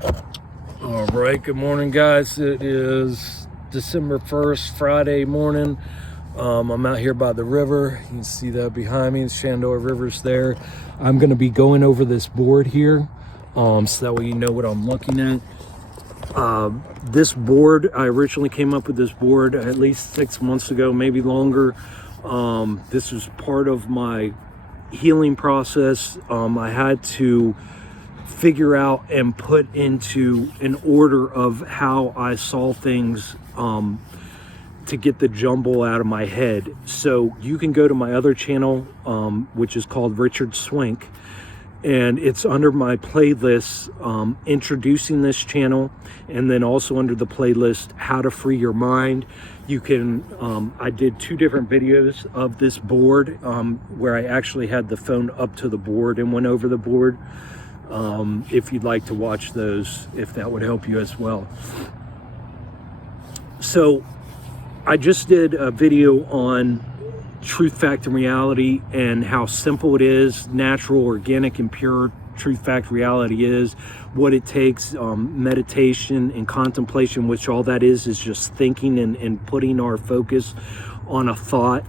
All right, good morning, guys. It is December 1st, Friday morning. I'm out here by the river. You can see that behind me. The Shenandoah River's there. I'm going to be going over this board here, so that way you know what I'm looking at. This board, I originally came up with this board at least 6 months ago, maybe longer. This was part of my healing process. I had to figure out and put into an order of how I saw things to get the jumble out of my head. So you can go to my other channel, which is called Richard Swink, and it's under my playlist introducing this channel, and then also under the playlist How to Free Your Mind. You can I did 2 different videos of this board where I actually had the phone up to the board and went over the board. If you'd like to watch those, if that would help you as well. So I just did a video on truth, fact, and reality, and how simple it is, natural, organic, and pure truth, fact, reality is, what it takes, meditation and contemplation, which all that is just thinking and putting our focus on a thought,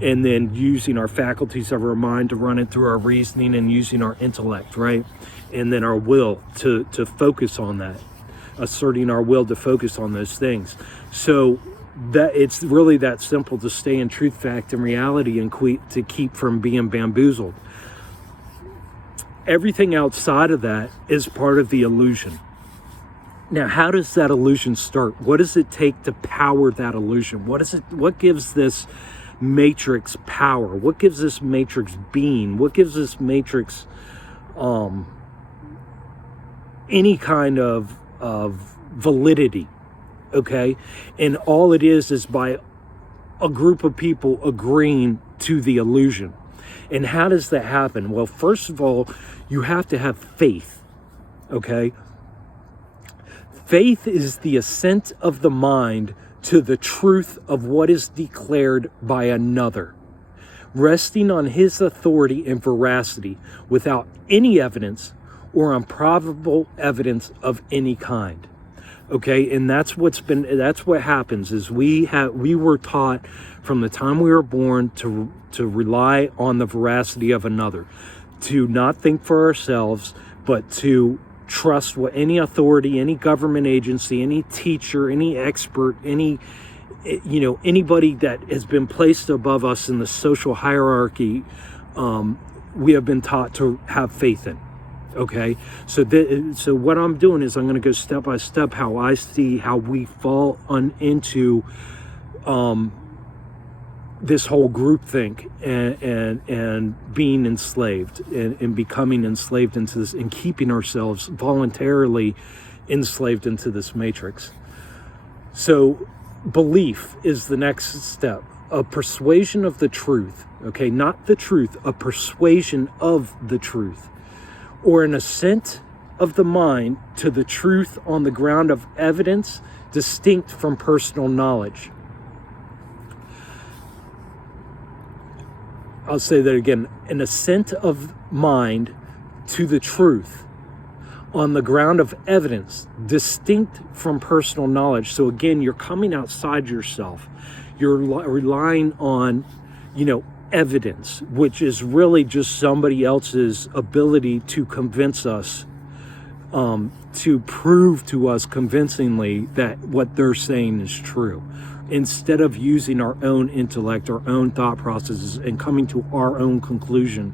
and then using our faculties of our mind to run it through our reasoning, and using our intellect, right? And then our will to focus on that, asserting our will to focus on those things. So that it's really that simple to stay in truth, fact, and reality, and to keep from being bamboozled. Everything outside of that is part of the illusion. Now, how does that illusion start? What does it take to power that illusion? What gives this matrix power? What gives this matrix being? What gives this matrix any kind of validity? Okay, and all it is by a group of people agreeing to the illusion. And how does that happen? Well, first of all, you have to have faith. Okay, faith is the assent of the mind to the truth of what is declared by another, resting on his authority and veracity without any evidence or improbable evidence of any kind. Okay, and that's what happens is we were taught from the time we were born to rely on the veracity of another, to not think for ourselves, but to trust what any authority, any government agency, any teacher, any expert, anybody that has been placed above us in the social hierarchy, we have been taught to have faith in. Okay, so what I'm doing is I'm going to go step by step how I see how we fall into this whole groupthink and being enslaved and becoming enslaved into this, and keeping ourselves voluntarily enslaved into this matrix. So belief is the next step, a persuasion of the truth. Okay, not the truth, a persuasion of the truth, or an assent of the mind to the truth on the ground of evidence distinct from personal knowledge. I'll say that again, an assent of mind to the truth on the ground of evidence distinct from personal knowledge. So again, you're coming outside yourself. You're relying on, evidence, which is really just somebody else's ability to convince us, to prove to us convincingly that what they're saying is true, instead of using our own intellect, our own thought processes, and coming to our own conclusion.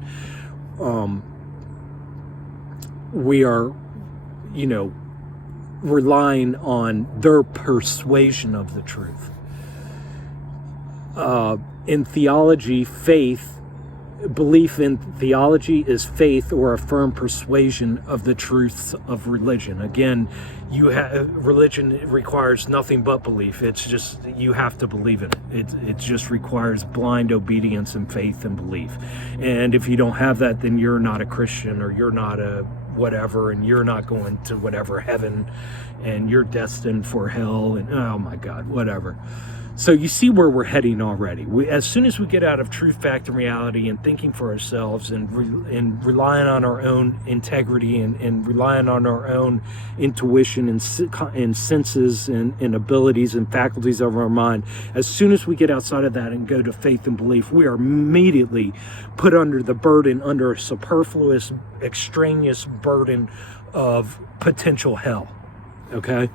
We are, relying on their persuasion of the truth. In theology, belief in theology is faith or a firm persuasion of the truths of religion. Again, religion requires nothing but belief. It's just, you have to believe in it. It just requires blind obedience and faith and belief. And if you don't have that, then you're not a Christian, or you're not a whatever, and you're not going to whatever heaven, and you're destined for hell, and oh my God, whatever. So you see where we're heading already. As soon as we get out of truth, fact, and reality, and thinking for ourselves, and relying on our own integrity, and relying on our own intuition and senses and abilities and faculties of our mind, as soon as we get outside of that and go to faith and belief, we are immediately put under the burden, under a superfluous, extraneous burden of potential hell. Okay?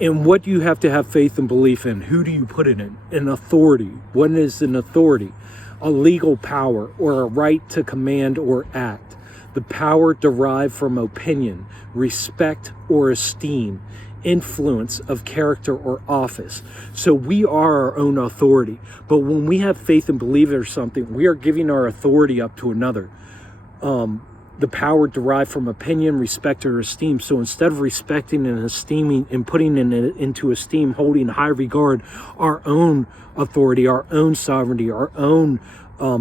And what do you have to have faith and belief in? Who do you put it in? An authority. What is an authority? A legal power or a right to command or act. The power derived from opinion, respect or esteem, influence of character or office. So we are our own authority. But when we have faith and belief in something, we are giving our authority up to another. The power derived from opinion, respect, or esteem. So instead of respecting and esteeming and putting into esteem, holding high regard our own authority, our own sovereignty, our own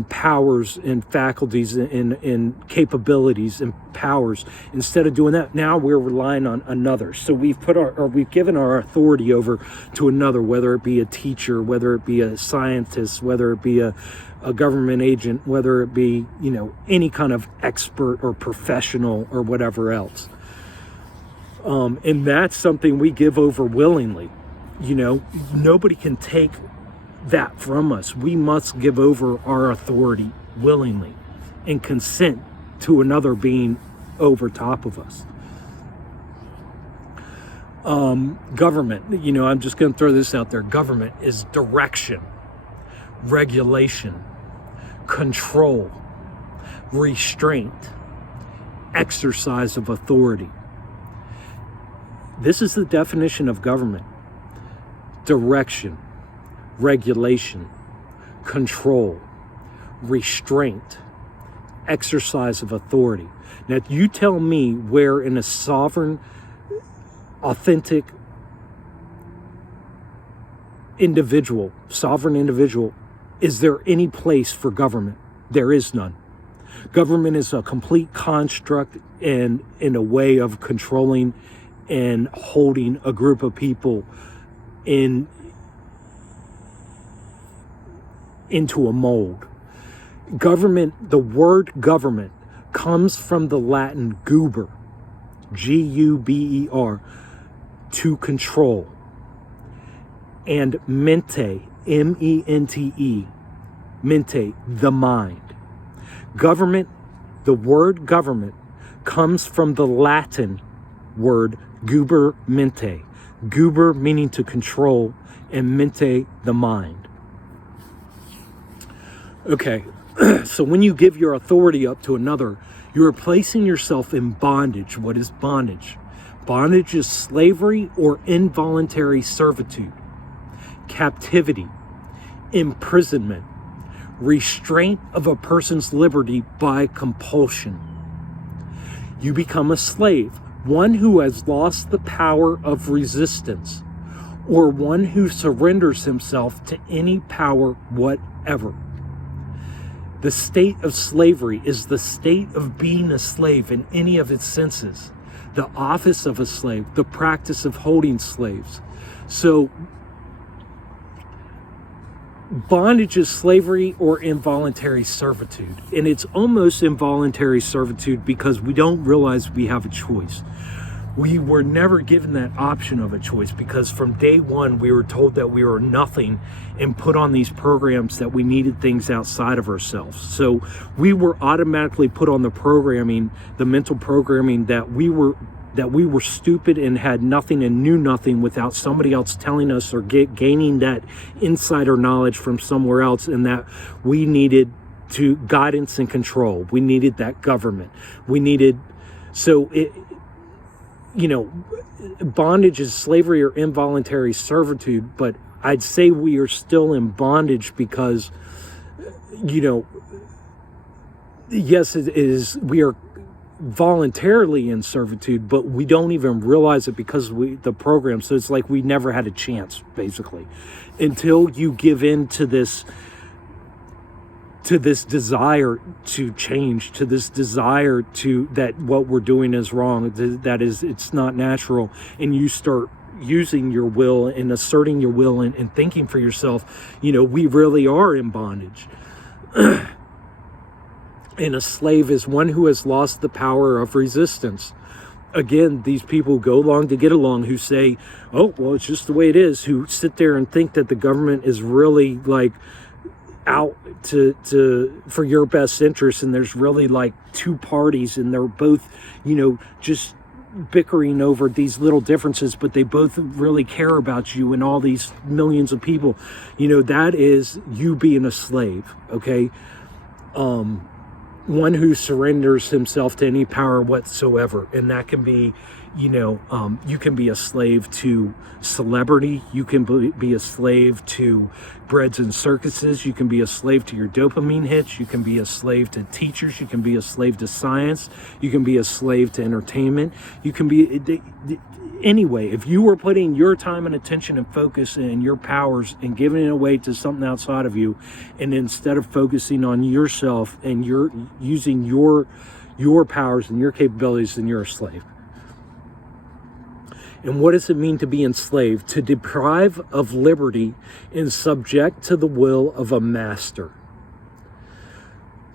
powers and faculties and capabilities and powers, instead of doing that, now we're relying on another. So we've given our authority over to another, whether it be a teacher, whether it be a scientist, whether it be a government agent, whether it be, any kind of expert or professional or whatever else. And that's something we give over willingly. Nobody can take that from us. We must give over our authority willingly and consent to another being over top of us. Government, I'm just going to throw this out there. Government is direction, regulation, control, restraint, exercise of authority. This is the definition of government. Direction, regulation, control, restraint, exercise of authority. Now, you tell me where in a sovereign, authentic individual, is there any place for government? There is none. Government is a complete construct and in a way of controlling and holding a group of people into a mold. Government, the word government, comes from the Latin guber, G-U-B-E-R, to control, and mente, M-E-N-T-E, mente, the mind. Government, the word government, comes from the Latin word gubermente, guber meaning to control, and mente, the mind. Okay, so when you give your authority up to another, you are placing yourself in bondage. What is bondage? Bondage is slavery or involuntary servitude, captivity, imprisonment, restraint of a person's liberty by compulsion. You become a slave, one who has lost the power of resistance, or one who surrenders himself to any power whatever. The state of slavery is the state of being a slave in any of its senses. The office of a slave, the practice of holding slaves. So, bondage is slavery or involuntary servitude. And it's almost involuntary servitude because we don't realize we have a choice. We were never given that option of a choice because from day one we were told that we were nothing and put on these programs that we needed things outside of ourselves. So we were automatically put on the programming, the mental programming that we were stupid and had nothing and knew nothing without somebody else telling us or gaining that insider knowledge from somewhere else, and that we needed to guidance and control. We needed that government. Bondage is slavery or involuntary servitude, but I'd say we are still in bondage because, yes, it is. We are voluntarily in servitude, but we don't even realize it because the program. So it's like we never had a chance, basically, until you give in to this desire to change, to this desire to that what we're doing is wrong, that is, it's not natural, and you start using your will and asserting your will and thinking for yourself, we really are in bondage. And a slave is one who has lost the power of resistance. Again, these people go along to get along, who say, oh, well, it's just the way it is, who sit there and think that the government is really like out for your best interest, and there's really like two parties, and they're both, just bickering over these little differences, but they both really care about you and all these millions of people. That is you being a slave, okay? One who surrenders himself to any power whatsoever. And that can be, you can be a slave to celebrity. You can be a slave to breads and circuses. You can be a slave to your dopamine hits. You can be a slave to teachers. You can be a slave to science. You can be a slave to entertainment. You can be... Anyway, if you were putting your time and attention and focus and your powers and giving it away to something outside of you, and instead of focusing on yourself and you're using your powers and your capabilities, then you're a slave. And what does it mean to be enslaved? To deprive of liberty and subject to the will of a master.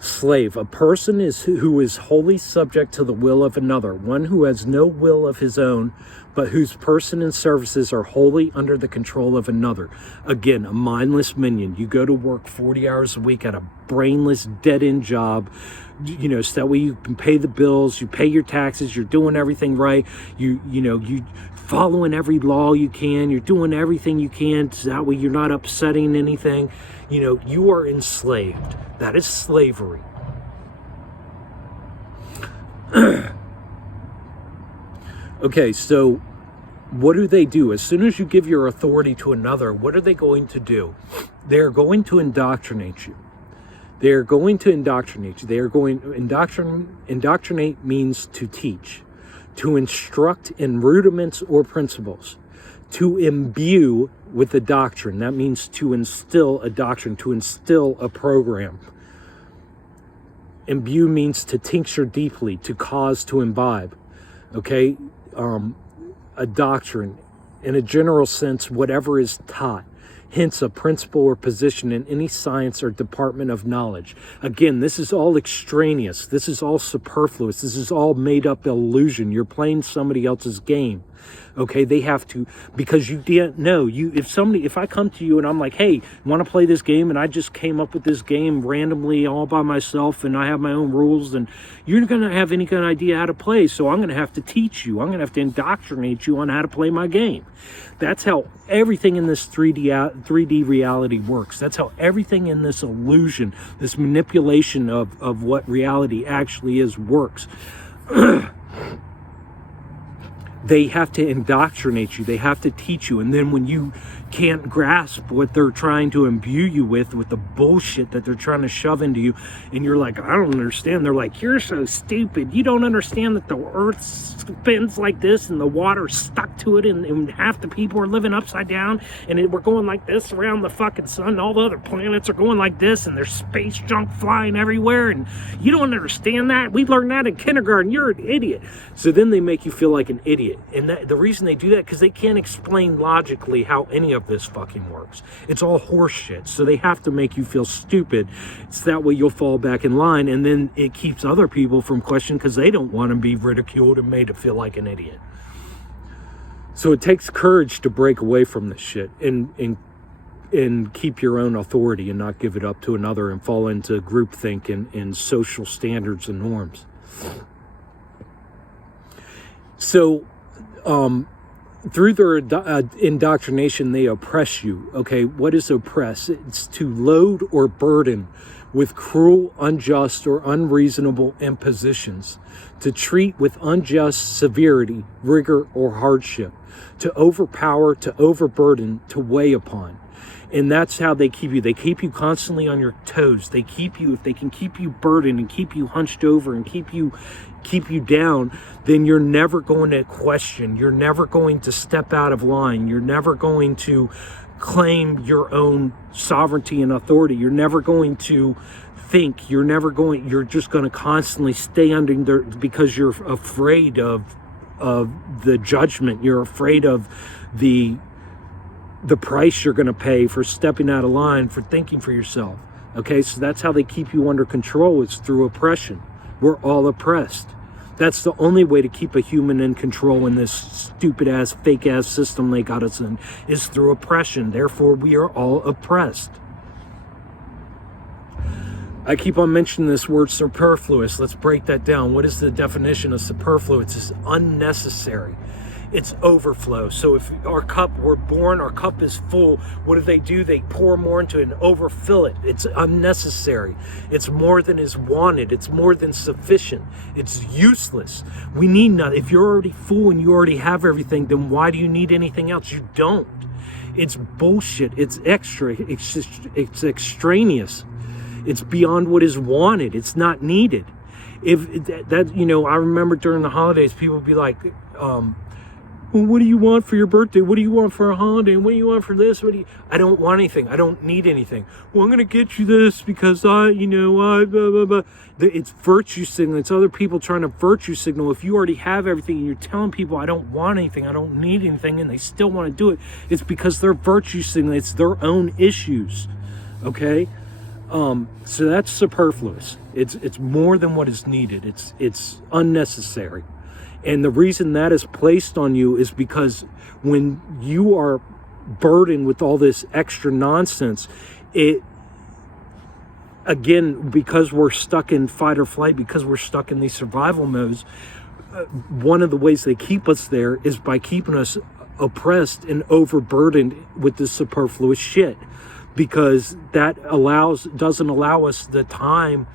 Slave, a person who is wholly subject to the will of another, one who has no will of his own, but whose person and services are wholly under the control of another. Again, a mindless minion. You go to work 40 hours a week at a brainless, dead-end job, so that way you can pay the bills, you pay your taxes, you're doing everything right, you following every law you can, you're doing everything you can, so that way you're not upsetting anything. You are enslaved. That is slavery. Okay, so what do they do? As soon as you give your authority to another, what are they going to do? They're going to indoctrinate you. They're going to indoctrinate you. They are going to indoctrinate means to teach, to instruct in rudiments or principles, to imbue with a doctrine. That means to instill a doctrine, to instill a program. Imbue means to tincture deeply, to cause to imbibe. Okay? A doctrine, in a general sense, whatever is taught, hence a principle or position in any science or department of knowledge. Again, this is all extraneous. This is all superfluous. This is all made up illusion. You're playing somebody else's game. Okay, they have to, because you didn't know. If I come to you and I'm like, hey, want to play this game? And I just came up with this game randomly all by myself, and I have my own rules, and you're not going to have any kind of idea how to play. So I'm going to have to teach you. I'm going to have to indoctrinate you on how to play my game. That's how everything in this 3D reality works. That's how everything in this illusion, this manipulation of what reality actually is, works. They have to indoctrinate you. They have to teach you. And then when you can't grasp what they're trying to imbue you with the bullshit that they're trying to shove into you, and you're like, I don't understand. They're like, you're so stupid. You don't understand that the earth spins like this and the water's stuck to it, and half the people are living upside down, and we're going like this around the fucking sun, and all the other planets are going like this, and there's space junk flying everywhere, and you don't understand that. We learned that in kindergarten. You're an idiot. So then they make you feel like an idiot. And the reason they do that, because they can't explain logically how any of this fucking works. It's all horseshit. So they have to make you feel stupid. It's that way you'll fall back in line, and then it keeps other people from questioning, because they don't want to be ridiculed and made to feel like an idiot. So it takes courage to break away from this shit and keep your own authority and not give it up to another and fall into groupthink and social standards and norms. So through their indoctrination, they oppress you. Okay, what is oppress? It's to load or burden with cruel, unjust, or unreasonable impositions, to treat with unjust severity, rigor, or hardship, to overpower, to overburden, to weigh upon. And that's how they keep you. They keep you constantly on your toes. They keep you, if they can keep you burdened and keep you hunched over and keep you down, then you're never going to question. You're never going to step out of line. You're never going to claim your own sovereignty and authority. You're never going to think. You're just going to constantly stay under there because you're afraid of of the judgment. You're afraid of the price you're going to pay for stepping out of line, for thinking for yourself. Okay, so that's how they keep you under control. It's through oppression. We're all oppressed. That's the only way to keep a human in control in this stupid ass, fake ass system they got us in, is through oppression. Therefore, we are all oppressed. I keep on mentioning this word superfluous. Let's break that down. What is the definition of superfluous? It's unnecessary. It's overflow. So if our cup, we're born, our cup is full, what do? They pour more into it and overfill it. It's unnecessary. It's more than is wanted. It's more than sufficient. It's useless. We need nothing. If you're already full and you already have everything, then why do you need anything else? You don't. It's bullshit. It's extra. It's extraneous. It's beyond what is wanted. It's not needed. If that, I remember during the holidays, people would be like, well, what do you want for your birthday? What do you want for a holiday? What do you want for this? I don't want anything. I don't need anything. Well, I'm going to get you this because blah, blah, blah. It's virtue signaling. It's other people trying to virtue signal. If you already have everything and you're telling people, I don't want anything, I don't need anything, and they still want to do it, it's because they're virtue signaling. It's their own issues. Okay? So that's superfluous. It's more than what is needed. It's unnecessary. And the reason that is placed on you is because when you are burdened with all this extra nonsense, because we're stuck in fight or flight, because we're stuck in these survival modes, one of the ways they keep us there is by keeping us oppressed and overburdened with this superfluous shit, because that doesn't allow us the time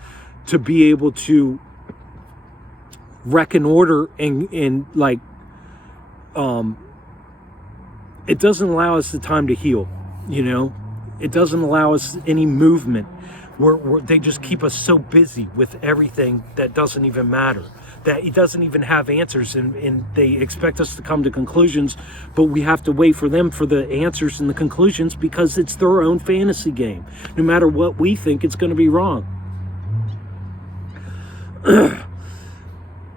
to be able to reckon order and it doesn't allow us the time to heal. It doesn't allow us any movement. They just keep us so busy with everything that doesn't even matter, that it doesn't even have answers, and they expect us to come to conclusions, but we have to wait for them for the answers and the conclusions, because it's their own fantasy game. No matter what we think, it's going to be wrong.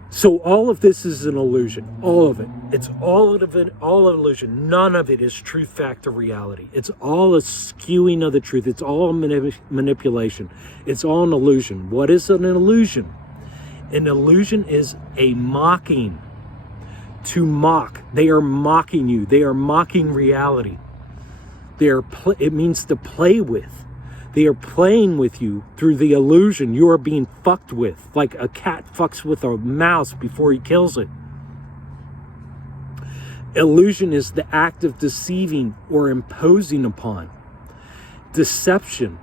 So all of this is an illusion. All of it. It's all illusion. None of it is truth, fact, or reality. It's all a skewing of the truth. It's all manipulation. It's all an illusion. What is an illusion? An illusion is a mocking. To mock. They are mocking you. They are mocking reality. It means to play with. They are playing with you through the illusion. You are being fucked with, like a cat fucks with a mouse before he kills it. Illusion is the act of deceiving or imposing upon. Deception,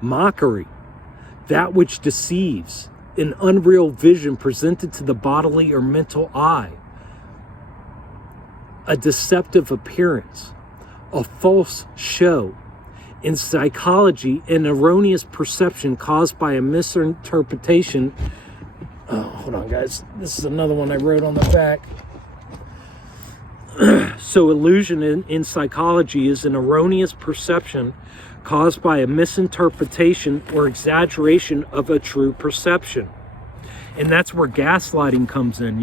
mockery, that which deceives, an unreal vision presented to the bodily or mental eye, a deceptive appearance, a false show. In psychology, an erroneous perception caused by a misinterpretation. Oh, hold on, guys. This is another one I wrote on the back. So illusion in psychology is an erroneous perception caused by a misinterpretation or exaggeration of a true perception. And that's where gaslighting comes in,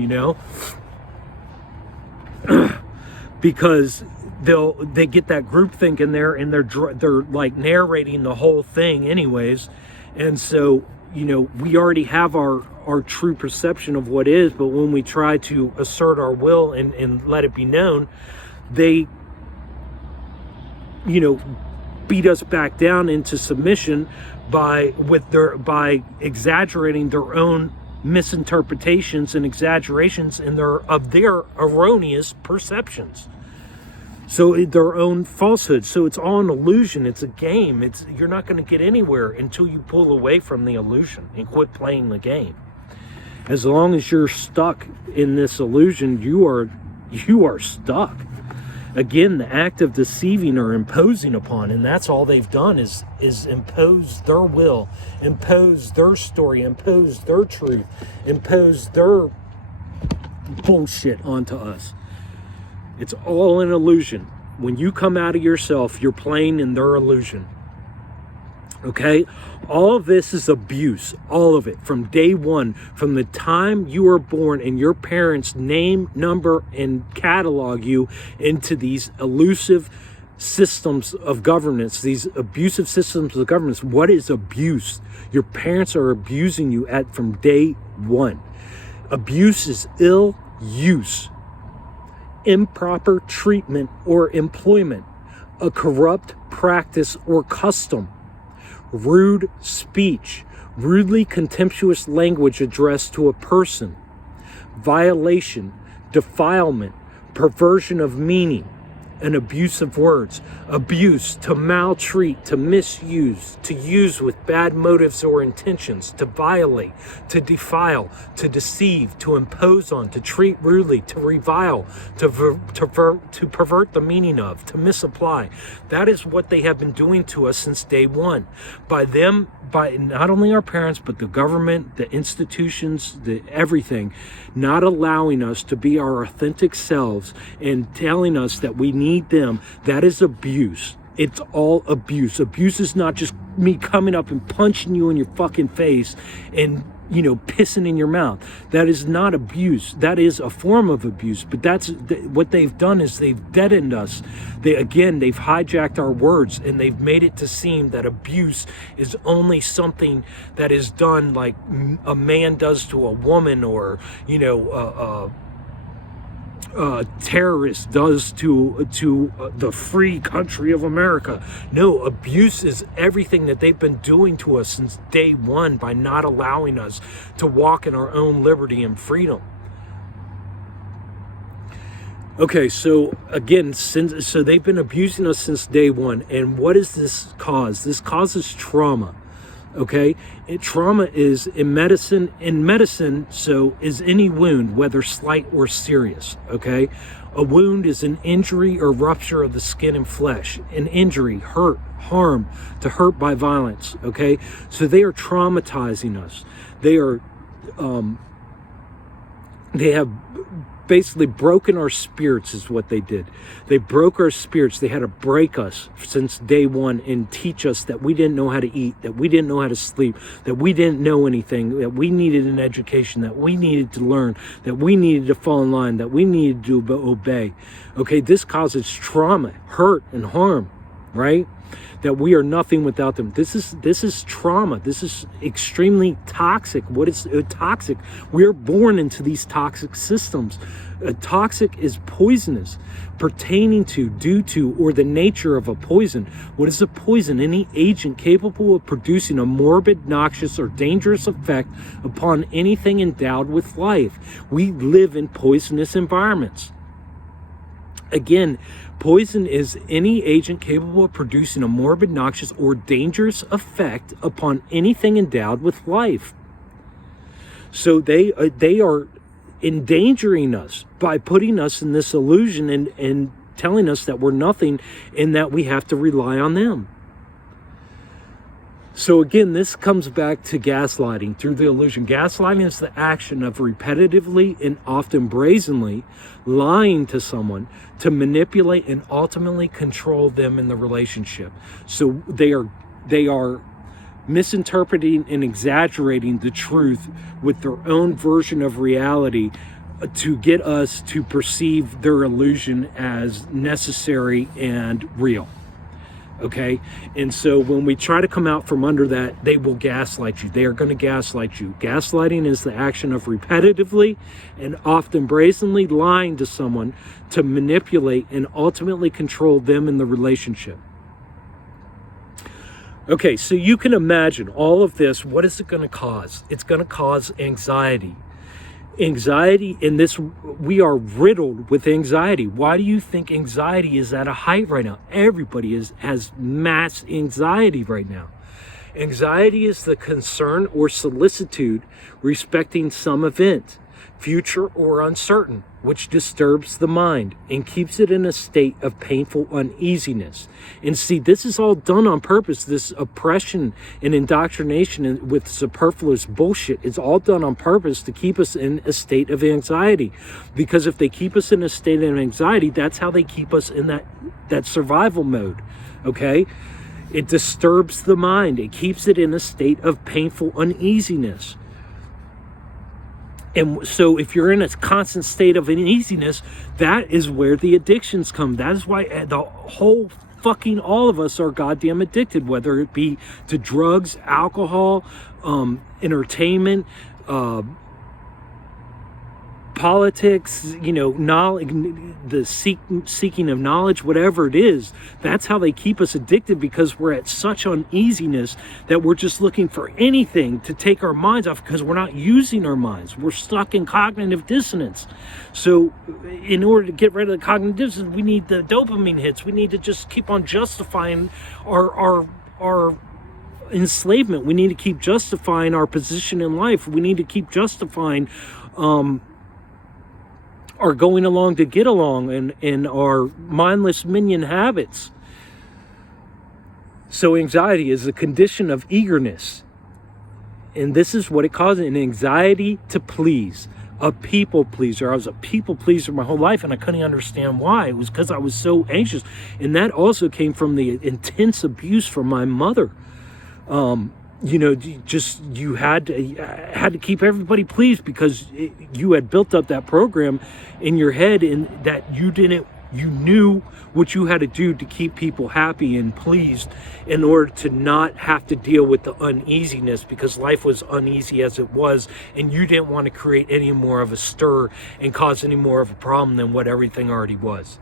because they get that groupthink in there, and they're like narrating the whole thing anyways. And so, we already have our true perception of what is, but when we try to assert our will and let it be known, they, beat us back down into submission by exaggerating their own misinterpretations and exaggerations of their erroneous perceptions. So their own falsehood. So it's all an illusion. It's a game. You're not going to get anywhere until you pull away from the illusion and quit playing the game. As long as you're stuck in this illusion, you are stuck. Again, the act of deceiving or imposing upon, and that's all they've done is impose their will, impose their story, impose their truth, impose their bullshit onto us. It's all an illusion. When you come out of yourself, you're playing in their illusion. Okay? All of this is abuse, all of it, from day one, from the time you were born and your parents name, number, and catalog you into these elusive systems of governance, these abusive systems of governance. What is abuse? Your parents are abusing you from day one. Abuse is ill use, improper treatment or employment, a corrupt practice or custom, rude speech, rudely contemptuous language addressed to a person, violation, defilement, perversion of meaning, and abuse of words. Abuse, to maltreat, to misuse, to use with bad motives or intentions, to violate, to defile, to deceive, to impose on, to treat rudely, to revile, to pervert the meaning of, to misapply. That is what they have been doing to us since day one. By not only our parents, but the government, the institutions, everything, not allowing us to be our authentic selves and telling us that we need them. That is abuse. It's all abuse. Abuse is not just me coming up and punching you in your fucking face and, pissing in your mouth. That is not abuse. That is a form of abuse. But what they've done is they've deadened us. They've hijacked our words, and they've made it to seem that abuse is only something that is done like a man does to a woman, or, terrorist does to the free country of America. No, abuse is everything that they've been doing to us since day one by not allowing us to walk in our own liberty and freedom. Okay, so again, so they've been abusing us since day one. And what does this cause? This causes trauma. Okay, trauma is in medicine, so is any wound, whether slight or serious. Okay, a wound is an injury or rupture of the skin and flesh. An injury, hurt, harm, to hurt by violence. Okay, so they are traumatizing us. They have basically broken our spirits is what they did. They broke our spirits. They had to break us since day one and teach us that we didn't know how to eat, that we didn't know how to sleep, that we didn't know anything, that we needed an education, that we needed to learn, that we needed to fall in line, that we needed to obey. Okay, this causes trauma, hurt, and harm, right? That we are nothing without them. This is trauma. This is extremely toxic. What is toxic? We're born into these toxic systems. Toxic is poisonous, pertaining to, due to, or the nature of a poison. What is a poison? Any agent capable of producing a morbid, noxious, or dangerous effect upon anything endowed with life. We live in poisonous environments. Again, poison is any agent capable of producing a morbid, noxious, or dangerous effect upon anything endowed with life. So they are endangering us by putting us in this illusion and telling us that we're nothing and that we have to rely on them. So again, this comes back to gaslighting through the illusion. Gaslighting is the action of repetitively and often brazenly lying to someone to manipulate and ultimately control them in the relationship. So they are misinterpreting and exaggerating the truth with their own version of reality to get us to perceive their illusion as necessary and real. Okay, and so when we try to come out from under that, they will gaslight you. They are going to gaslight you. Gaslighting is the action of repetitively and often brazenly lying to someone to manipulate and ultimately control them in the relationship. Okay, so you can imagine all of this. What is it going to cause? It's going to cause anxiety. Anxiety in this, we are riddled with anxiety. Why do you think anxiety is at a height right now? Everybody has mass anxiety right now. Anxiety is the concern or solicitude respecting some event, future or uncertain, which disturbs the mind and keeps it in a state of painful uneasiness. And see, this is all done on purpose. This oppression and indoctrination with superfluous bullshit is all done on purpose to keep us in a state of anxiety. Because if they keep us in a state of anxiety, that's how they keep us in that survival mode. Okay? It disturbs the mind. It keeps it in a state of painful uneasiness. And so if you're in a constant state of uneasiness, that is where the addictions come. That is why the whole fucking all of us are goddamn addicted, whether it be to drugs, alcohol, entertainment, politics, knowledge, the seeking of knowledge, whatever it is. That's how they keep us addicted, because we're at such uneasiness that we're just looking for anything to take our minds off, because we're not using our minds. We're stuck in cognitive dissonance. So in order to get rid of the cognitive dissonance, we need the dopamine hits. We need to just keep on justifying our enslavement. We need to keep justifying our position in life. We need to keep justifying are going along to get along, and our mindless minion habits. So anxiety is a condition of eagerness. And this is what it causes: an anxiety to please, a people pleaser. I was a people pleaser my whole life, and I couldn't understand why. It was because I was so anxious. And that also came from the intense abuse from my mother. You had to keep everybody pleased, because you had built up that program in your head, and that you knew what you had to do to keep people happy and pleased in order to not have to deal with the uneasiness, because life was uneasy as it was, and you didn't want to create any more of a stir and cause any more of a problem than what everything already was.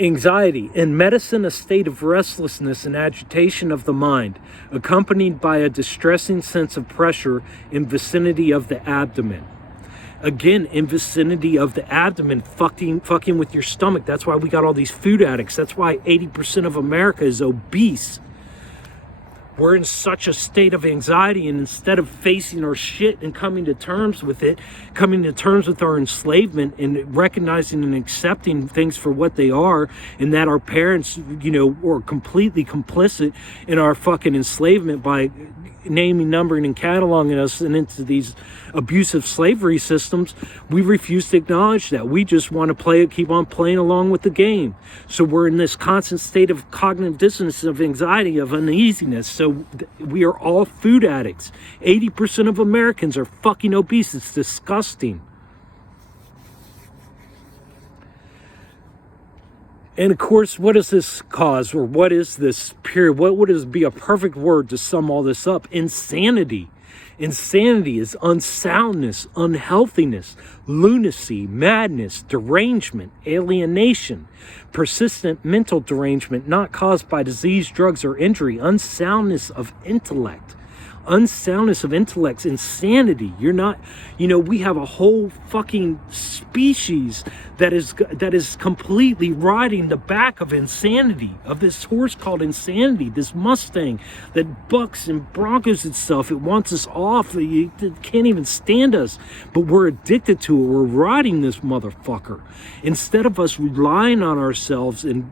Anxiety, in medicine, a state of restlessness and agitation of the mind, accompanied by a distressing sense of pressure in vicinity of the abdomen. Again, in vicinity of the abdomen, fucking with your stomach. That's why we got all these food addicts. That's why 80% of America is obese. We're in such a state of anxiety, and instead of facing our shit and coming to terms with it, coming to terms with our enslavement and recognizing and accepting things for what they are, and that our parents, were completely complicit in our fucking enslavement by naming, numbering, and cataloging us and into these abusive slavery systems, we refuse to acknowledge that. We just want to keep on playing along with the game. So we're in this constant state of cognitive dissonance, of anxiety, of uneasiness. So we are all food addicts. 80% of Americans are fucking obese. It's disgusting. And of course, what does this cause, or what is this period? What would be a perfect word to sum all this up? Insanity. Insanity is unsoundness, unhealthiness, lunacy, madness, derangement, alienation, persistent mental derangement not caused by disease, drugs, or injury, unsoundness of intellect. Unsoundness of intellects, insanity. You're not, we have a whole fucking species that is completely riding the back of insanity, of this horse called insanity, this Mustang that bucks and broncos itself. It wants us off. It can't even stand us, but we're addicted to it. We're riding this motherfucker. Instead of us relying on ourselves and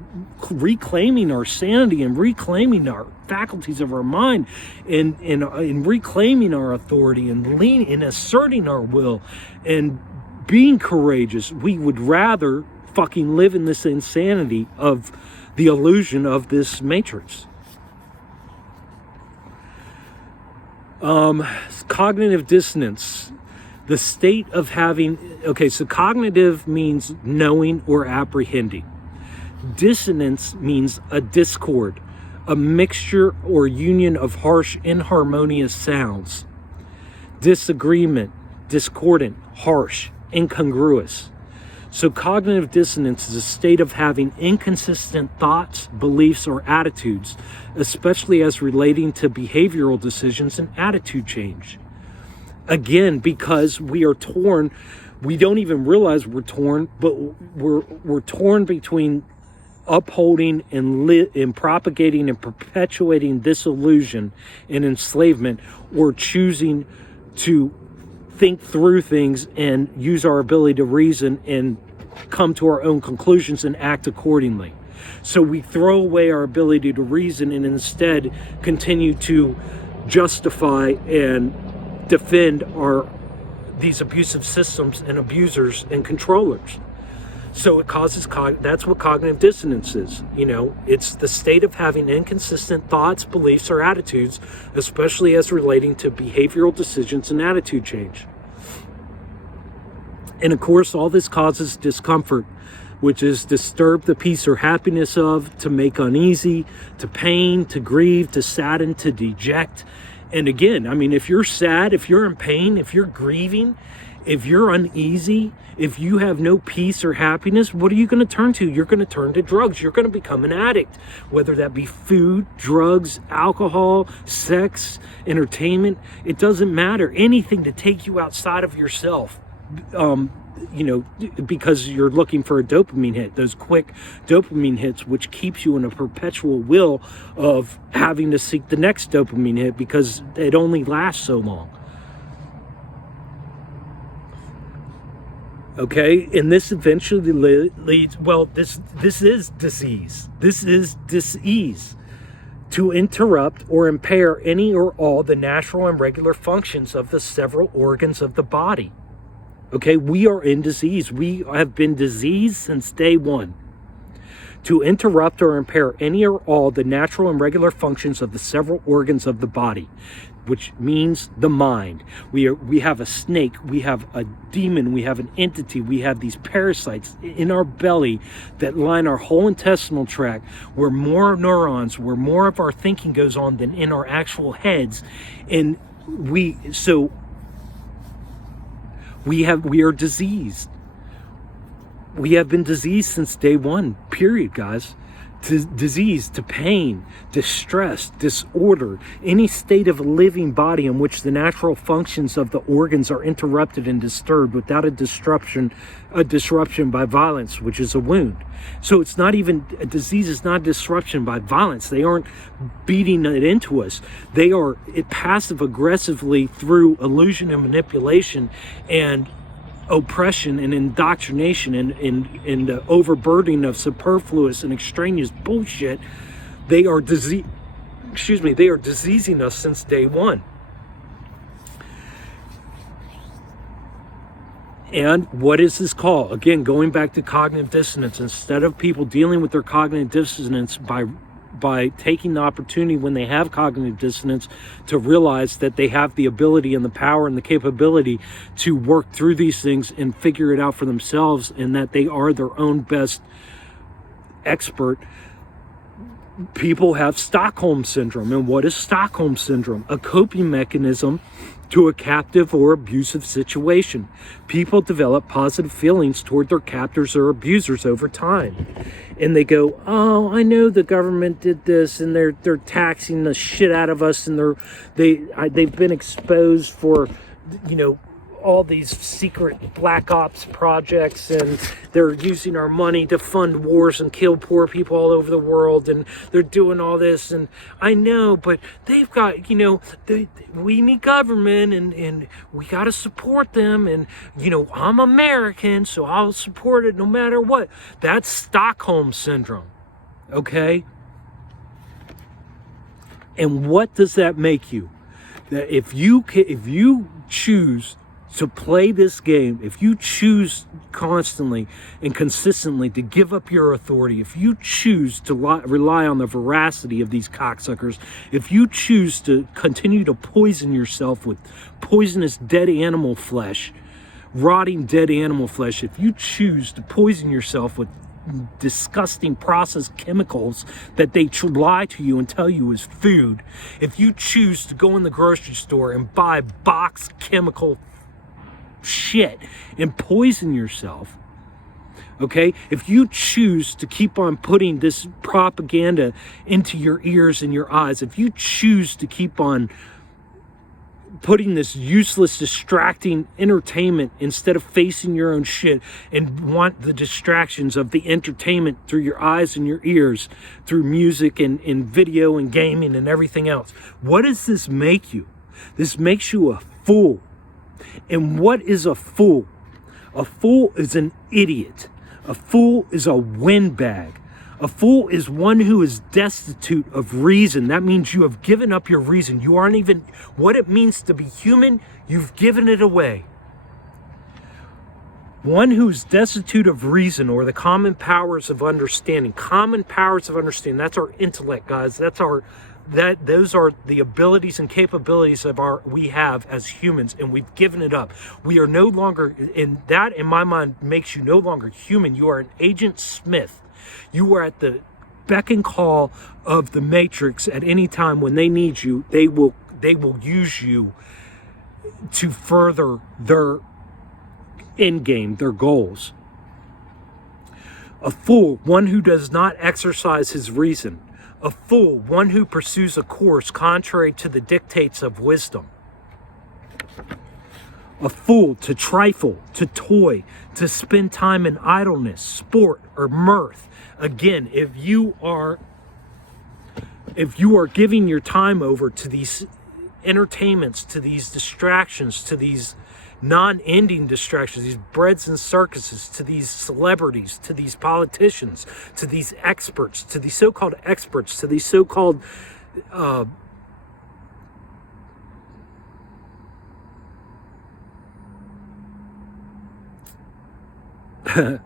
reclaiming our sanity and reclaiming our faculties of our mind and reclaiming our authority and asserting our will and being courageous, we would rather fucking live in this insanity of the illusion of this matrix. Cognitive dissonance, the state of having, so cognitive means knowing or apprehending. Dissonance means a discord, a mixture or union of harsh, inharmonious sounds. Disagreement, discordant, harsh, incongruous. So cognitive dissonance is a state of having inconsistent thoughts, beliefs, or attitudes, especially as relating to behavioral decisions and attitude change. Again, because we are torn, we don't even realize we're torn, but we're torn between upholding and propagating and perpetuating this illusion and enslavement, or choosing to think through things and use our ability to reason and come to our own conclusions and act accordingly. So we throw away our ability to reason and instead continue to justify and defend these abusive systems and abusers and controllers. So it causes, that's what cognitive dissonance is. It's the state of having inconsistent thoughts, beliefs, or attitudes, especially as relating to behavioral decisions and attitude change. And of course, all this causes discomfort, which is disturb the peace or happiness of, to make uneasy, to pain, to grieve, to sadden, to deject. And again, I mean, if you're sad, if you're in pain, if you're grieving, if you're uneasy, if you have no peace or happiness, what are you going to turn to? You're going to turn to drugs. You're going to become an addict, whether that be food, drugs, alcohol, sex, entertainment. It doesn't matter. Anything to take you outside of yourself. Because you're looking for a dopamine hit, those quick dopamine hits, which keeps you in a perpetual will of having to seek the next dopamine hit because it only lasts so long. Okay, and this eventually leads, this is disease. This is disease. To interrupt or impair any or all the natural and regular functions of the several organs of the body. Okay, we are in disease. We have been diseased since day one. To interrupt or impair any or all the natural and regular functions of the several organs of the body, which means the mind. We have a snake, we have a demon, we have an entity, we have these parasites in our belly that line our whole intestinal tract, where more neurons, where more of our thinking goes on than in our actual heads. And we are diseased. We have been diseased since day one, period, guys. Disease, to pain, distress, disorder, any state of a living body in which the natural functions of the organs are interrupted and disturbed without a disruption by violence, which is a wound. So it's not even, a disease is not disruption by violence. They aren't beating it into us. They are passive aggressively through illusion and manipulation and oppression and indoctrination and the overburdening of superfluous and extraneous bullshit. They are diseasing us since day one. And what is this called? Again, going back to cognitive dissonance, instead of people dealing with their cognitive dissonance by taking the opportunity when they have cognitive dissonance to realize that they have the ability and the power and the capability to work through these things and figure it out for themselves, and that they are their own best expert. People have Stockholm Syndrome. And what is Stockholm Syndrome? A coping mechanism to a captive or abusive situation. People develop positive feelings toward their captors or abusers over time. And they go, oh, I know the government did this, and they're taxing the shit out of us, and they've been exposed for, all these secret black ops projects, and they're using our money to fund wars and kill poor people all over the world, and they're doing all this, and I know, but they've got, we need government, and we got to support them, and, I'm American, so I'll support it no matter what. That's Stockholm Syndrome, okay? And what does that make you? That if you choose to play this game, if you choose constantly and consistently to give up your authority, if you choose to rely on the veracity of these cocksuckers, if you choose to continue to poison yourself with poisonous dead animal flesh, rotting dead animal flesh, if you choose to poison yourself with disgusting processed chemicals that they lie to you and tell you is food, if you choose to go in the grocery store and buy boxed chemical shit and poison yourself, okay, if you choose to keep on putting this propaganda into your ears and your eyes, if you choose to keep on putting this useless, distracting entertainment instead of facing your own shit and want the distractions of the entertainment through your eyes and your ears, through music and video and gaming and everything else, what does this make you? This makes you a fool. And what is a fool? A fool is an idiot. A fool is a windbag. A fool is one who is destitute of reason. That means you have given up your reason. You aren't even, what it means to be human, you've given it away. One who's destitute of reason or the common powers of understanding. Common powers of understanding. That's our intellect, guys. Those are the abilities and capabilities we have as humans, and we've given it up. We are no longer, and that in my mind makes you no longer human. You are an Agent Smith. You are at the beck and call of the Matrix at any time. When they need you, they will use you to further their end game, their goals. A fool, one who does not exercise his reason. A fool, one who pursues a course contrary to the dictates of wisdom. A fool, to trifle, to toy, to spend time in idleness, sport, or mirth. Again, if you are giving your time over to these entertainments, to these distractions, to these non-ending distractions, these breads and circuses, to these celebrities, to these politicians, to these experts, to these so-called experts, to these so-called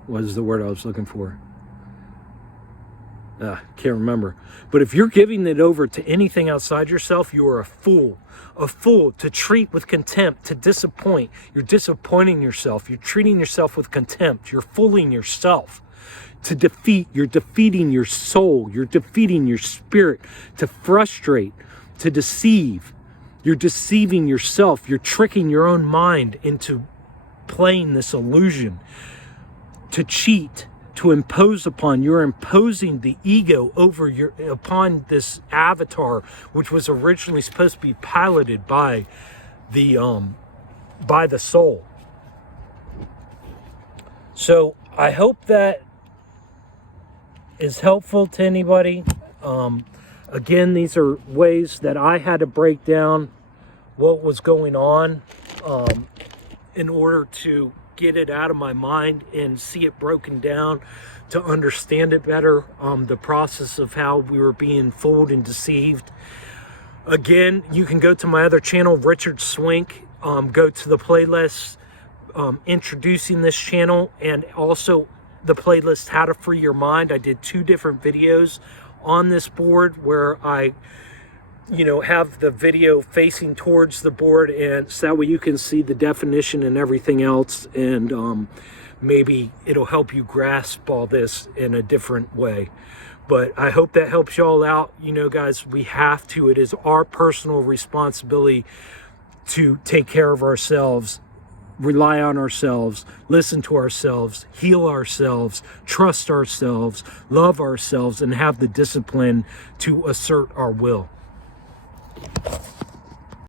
what is the word I was looking for? Can't remember. But if you're giving it over to anything outside yourself, you are a fool. A fool, to treat with contempt, to disappoint. You're disappointing yourself. You're treating yourself with contempt. You're fooling yourself. To defeat, you're defeating your soul. You're defeating your spirit. To frustrate, to deceive. You're deceiving yourself. You're tricking your own mind into playing this illusion. To cheat, to impose upon. You're imposing the ego upon this avatar, which was originally supposed to be piloted by the soul. So I hope that is helpful to anybody. Again, these are ways that I had to break down what was going on in order to get it out of my mind and see it broken down, to understand it better, the process of how we were being fooled and deceived. Again, you can go to my other channel, Richard Swink, go to the playlist introducing this channel, and also the playlist How to Free Your Mind. I did 2 different videos on this board where I have the video facing towards the board, and so that way you can see the definition and everything else, and maybe it'll help you grasp all this in a different way. But I hope that helps y'all out. Guys, we have to. It is our personal responsibility to take care of ourselves, rely on ourselves, listen to ourselves, heal ourselves, trust ourselves, love ourselves, and have the discipline to assert our will.